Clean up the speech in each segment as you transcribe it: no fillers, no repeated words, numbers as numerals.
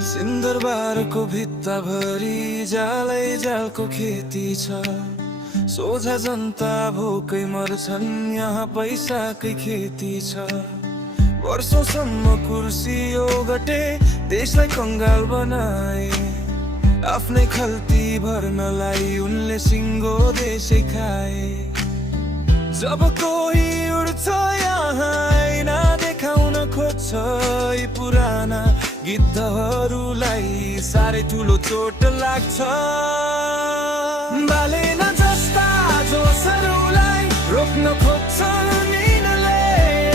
सिन्दरबारको भित्ताभरि जालै जालको खेती छ। सोझा जनता भोकै मर्छन्, यहाँ पैसाकै खेती छ। वर्षौंसम्म कुर्सी ओगटे देशलाई कंगाल बनाए। आफ्नै खल्ती भर्नलाई उनले सिङ्गो देशै खाए। जब कोही उड्छ यहाँ ऐना देखाउन खोज्छ, यी पुराना गिद्धहरूलाई साह्रै ठुलो चोट लाग्छ। बालेन जस्ता जोसहरूलाई रोक्न खोज्छन् यिनले,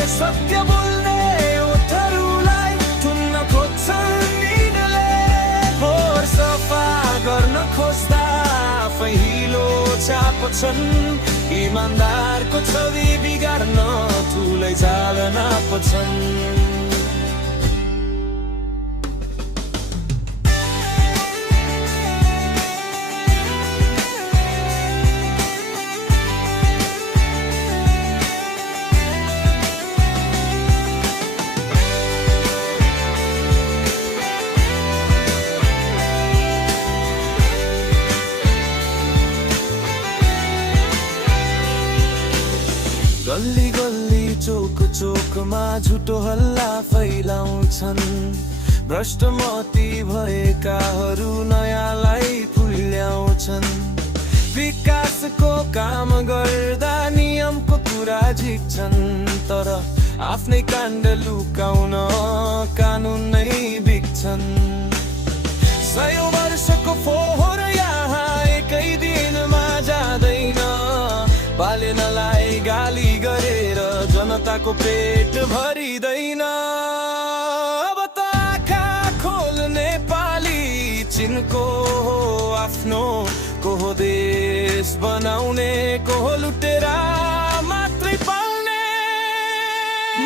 सत्य बोल्ने ओठहरूलाई थुन्न खोज्छन् यिनले। फोहोर सफा गर्न खोज्दा पहिलो चाप्छन्, इमानदारको छवि बिगार्न ठुलै जाल नाप्छन्। गल्ली गल्ली चोक चोकमा झुटो हल्ला फैलाउँछन्। भ्रष्टमती भएकाहरू नयाँलाई फुल्याउँछन्। विकासको काम गर्दा नियमको कुरा झिक्छन्, तर आफ्नै काण्ड लुकाउन कानुन नै बिक्छन्। 100 वर्षको फोहोर यहाँ एकै दिनमा जाँदैन। बालेनलाई गाली गरेर जनताको पेट भरिँदैन। अब त आँखा खोल नेपाली, चिनको आफ्नो को हो देश बनाउने, को हो लुटेरा मात्रै पाल्ने।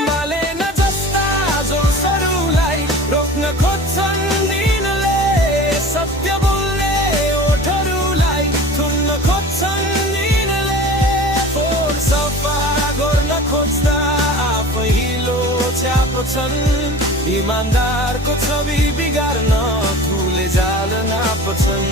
बालेन जस्ता जोसहरूलाई रोक्न खोज्छन् यिनले, सत्य बोल्ने ओठहरूलाई थुन्न खोज्छन् यिनले। फोहोर सफा गर्न खोज्दा पहिलो छ्याप्छन्, इमानदारको छवि बिगार्न ठुले जाल नाप्छन्।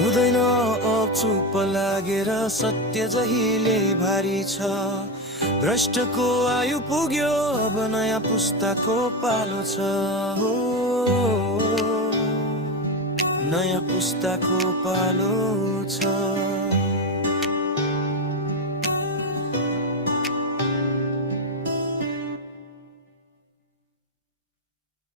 हुँदैन अब चुप लागेर, सत्य जहिले भारी छ। भ्रष्टको आयु पुग्यो, अब नयाँ पुस्ताको पालो छ। हो नयाँ पुस्ताको पालो छ।